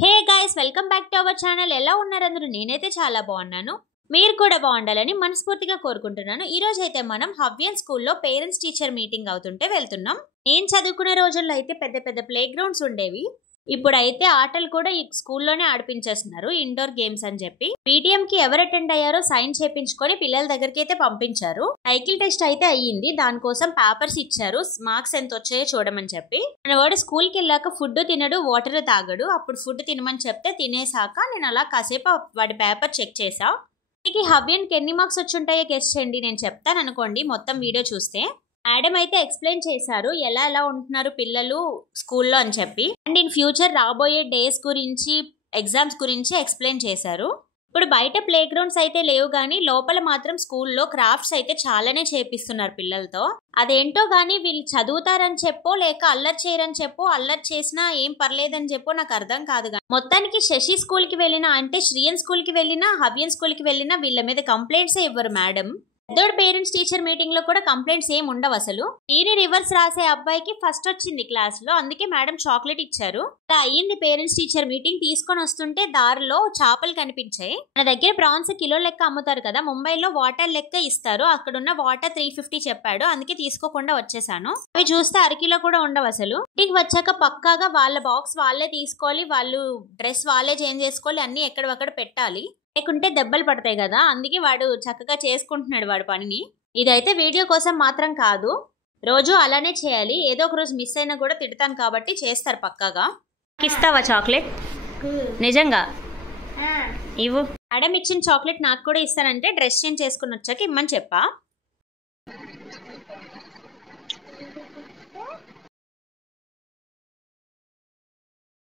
Hey guys, welcome back to our channel. ఎలా ఉన్నారు అందరూ? నేనైతే చాలా బాగున్నాను. మీరు కూడా బాగుండాలని మనస్ఫూర్తిగా కోరుకుంటున్నాను. ఈ రోజు అయితే మనం హవ్యన్ స్కూల్లో పేరెంట్స్ టీచర్ మీటింగ్ అవుతుంటే వెళ్తున్నాం. నేను చదువుకునే రోజుల్లో అయితే పెద్ద పెద్ద ప్లే గ్రౌండ్స్ ఉండేవి. ఇప్పుడైతే ఆటలు కూడా ఈ స్కూల్లోనే ఆడిపించేస్తున్నారు, ఇండోర్ గేమ్స్ అని చెప్పి. పీటీఎం కి ఎవరు అటెండ్ అయ్యారో సైన్ చేయించుకొని పిల్లల దగ్గరికి అయితే పంపించారు. సైకిల్ టెస్ట్ అయితే అయ్యింది. దానికోసం పేపర్స్ ఇచ్చారు, మార్క్స్ ఎంత వచ్చాయో చూడమని చెప్పి. మన వాడు స్కూల్ కి వెళ్ళాక ఫుడ్ తినడు, వాటర్ తాగడు. అప్పుడు ఫుడ్ తినమని చెప్తే తినేసాక నేను అలా కాసేపు వాడి పేపర్ చెక్ చేసా. హవ్యన్ కి ఎన్ని మార్క్స్ వచ్చి ఉంటాయో గెస్ చేయండి. నేను చెప్తాను అనుకోండి మొత్తం వీడియో చూస్తే. మేడం అయితే ఎక్స్ప్లెయిన్ చేశారు ఎలా ఎలా ఉంటున్నారు పిల్లలు స్కూల్లో అని చెప్పి. అండ్ ఇన్ ఫ్యూచర్ రాబోయే డేస్ గురించి, ఎగ్జామ్స్ గురించి ఎక్స్ప్లెయిన్ చేశారు. ఇప్పుడు బయట ప్లే గ్రౌండ్స్ అయితే లేవు కానీ లోపల మాత్రం స్కూల్లో క్రాఫ్ట్స్ అయితే చాలానే చేపిస్తున్నారు పిల్లలతో. అదేంటో గానీ వీళ్ళు చదువుతారని చెప్పో లేక అల్లరి చేయరని చెప్పో, అల్లరి చేసినా ఏం పర్లేదని చెప్పో నాకు అర్థం కాదు. మొత్తానికి శశి స్కూల్ కి వెళ్ళినా, అంటే శ్రీయన్ స్కూల్ కి వెళ్ళినా, హవ్యన్ స్కూల్ కి వెళ్ళినా వీళ్ళ మీద కంప్లైంట్స్ ఇవ్వరు మేడం. పెద్దోడు పేరెంట్స్ టీచర్ మీటింగ్ లో కూడా కంప్లైంట్స్ ఏం ఉండవు అసలు. నేను రివర్స్ రాసే అబ్బాయికి ఫస్ట్ వచ్చింది క్లాస్ లో, అందుకే మేడం చాక్లెట్ ఇచ్చారు. అలా అయ్యింది పేరెంట్స్ టీచర్ మీటింగ్. తీసుకొని వస్తుంటే దారిలో చేపలు కనిపించాయి. మన దగ్గర ప్రాన్స్ కిలో లెక్క అమ్ముతారు కదా, ముంబైలో వాటర్ లెక్క ఇస్తారు. అక్కడున్న వాటర్ 350 చెప్పాడు, అందుకే తీసుకోకుండా వచ్చేసాను. అవి చూస్తే అరకిలో కూడా ఉండవు అసలు. ఇంటికి వచ్చాక పక్కాగా వాళ్ళ బాక్స్ వాళ్ళే తీసుకోవాలి, వాళ్ళు డ్రెస్ వాళ్ళే చేంజ్ చేసుకోవాలి, అన్ని ఎక్కడొక్కడ పెట్టాలి, లేకుంటే దెబ్బలు పడతాయి కదా. అందుకే వాడు చక్కగా చేసుకుంటున్నాడు వాడి పనిని. ఇదైతే వీడియో కోసం మాత్రం కాదు, రోజు అలానే చేయాలి. ఏదో ఒక రోజు మిస్ అయినా కూడా తిడతాను కాబట్టి చేస్తారు పక్కాగా. ఇస్తావా చాక్లెట్? నిజంగా ఇవ్వు. మేడం ఇచ్చిన చాక్లెట్ నాకు కూడా ఇస్తానంటే డ్రెస్ చేంజ్ చేసుకుని వచ్చాక ఇమ్మని చెప్పా.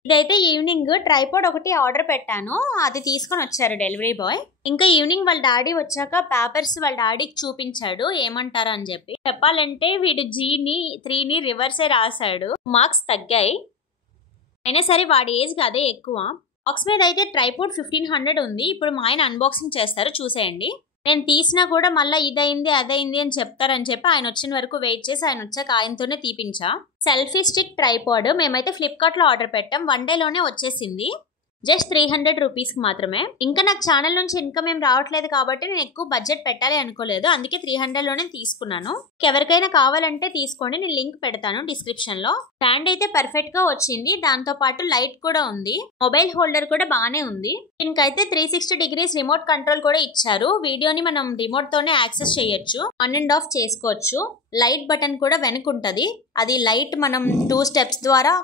ఇదైతే ఈవినింగ్ ట్రైపాడ్ ఒకటి ఆర్డర్ పెట్టాను, అది తీసుకొని వచ్చారు డెలివరీ బాయ్. ఇంకా ఈవినింగ్ వాళ్ళ డాడీ వచ్చాక పేపర్స్ వాళ్ళ డాడీకి చూపించాడు ఏమంటారా అని చెప్పి. చెప్పాలంటే వీడు G-ని 3ని రివర్సే రాశాడు, మార్క్స్ తగ్గాయి. అయినా సరే వాడి ఏజ్ అదే ఎక్కువ. బాక్స్ మీద అయితే ట్రైపాడ్ 1500 ఉంది. ఇప్పుడు మా ఆయన అన్బాక్సింగ్ చేస్తారు, చూసేయండి. నేను తీసినా కూడా మళ్ళీ ఇదైంది అదైంది అని చెప్తారని చెప్పి ఆయన వచ్చిన వరకు వెయిట్ చేసి ఆయన వచ్చాక ఆయనతోనే తీపించా. సెల్ఫీ స్టిక్ ట్రైపాడ్ మేమైతే ఫ్లిప్కార్ట్ లో ఆర్డర్ పెట్టాం, 1 డేలోనే వచ్చేసింది. జస్ట్ 300 రూపీస్కి మాత్రమే. ఇంకా నాకు ఛానల్ నుంచి ఇన్కమ్ ఏం రావట్లేదు కాబట్టి నేను ఎక్కువ బడ్జెట్ పెట్టాలి అనుకోలేదు, అందుకే 300లోనే తీసుకున్నాను. ఎవరికైనా కావాలంటే తీసుకోండి, నేను లింక్ పెడతాను డిస్క్రిప్షన్ లో. స్టాండ్ అయితే పర్ఫెక్ట్ గా వచ్చింది, దాంతో పాటు లైట్ కూడా ఉంది, మొబైల్ హోల్డర్ కూడా బాగానే ఉంది. దీనికైతే 360 degrees రిమోట్ కంట్రోల్ కూడా ఇచ్చారు. వీడియోని మనం రిమోట్ తోనే యాక్సెస్ చేయొచ్చు, ఆన్ అండ్ ఆఫ్ చేసుకోవచ్చు. లైట్ బటన్ కూడా వెనుకుంటది, అది లైట్ మనం 2 steps ద్వారా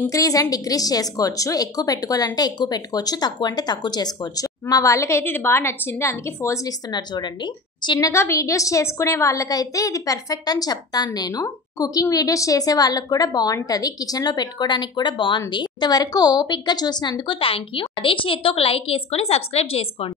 ఇంక్రీజ్ అండ్ డిక్రీజ్ చేసుకోవచ్చు. ఎక్కువ పెట్టుకోవాలంటే ఎక్కువ పెట్టుకోవచ్చు, తక్కువ అంటే తక్కువ చేసుకోవచ్చు. మా వాళ్ళకైతే ఇది బాగా నచ్చింది, అందుకే ఫోజులు ఇస్తున్నారు చూడండి. చిన్నగా వీడియోస్ చేసుకునే వాళ్ళకైతే ఇది పర్ఫెక్ట్ అని చెప్తాను నేను. కుకింగ్ వీడియోస్ చేసే వాళ్ళకి కూడా బాగుంటది, కిచెన్ లో పెట్టుకోవడానికి కూడా బాగుంది. ఇంతవరకు ఓపిక్ గా చూసినందుకు థ్యాంక్ యూ. అదే చేత్తో ఒక లైక్ వేసుకొని సబ్స్క్రైబ్ చేసుకోండి.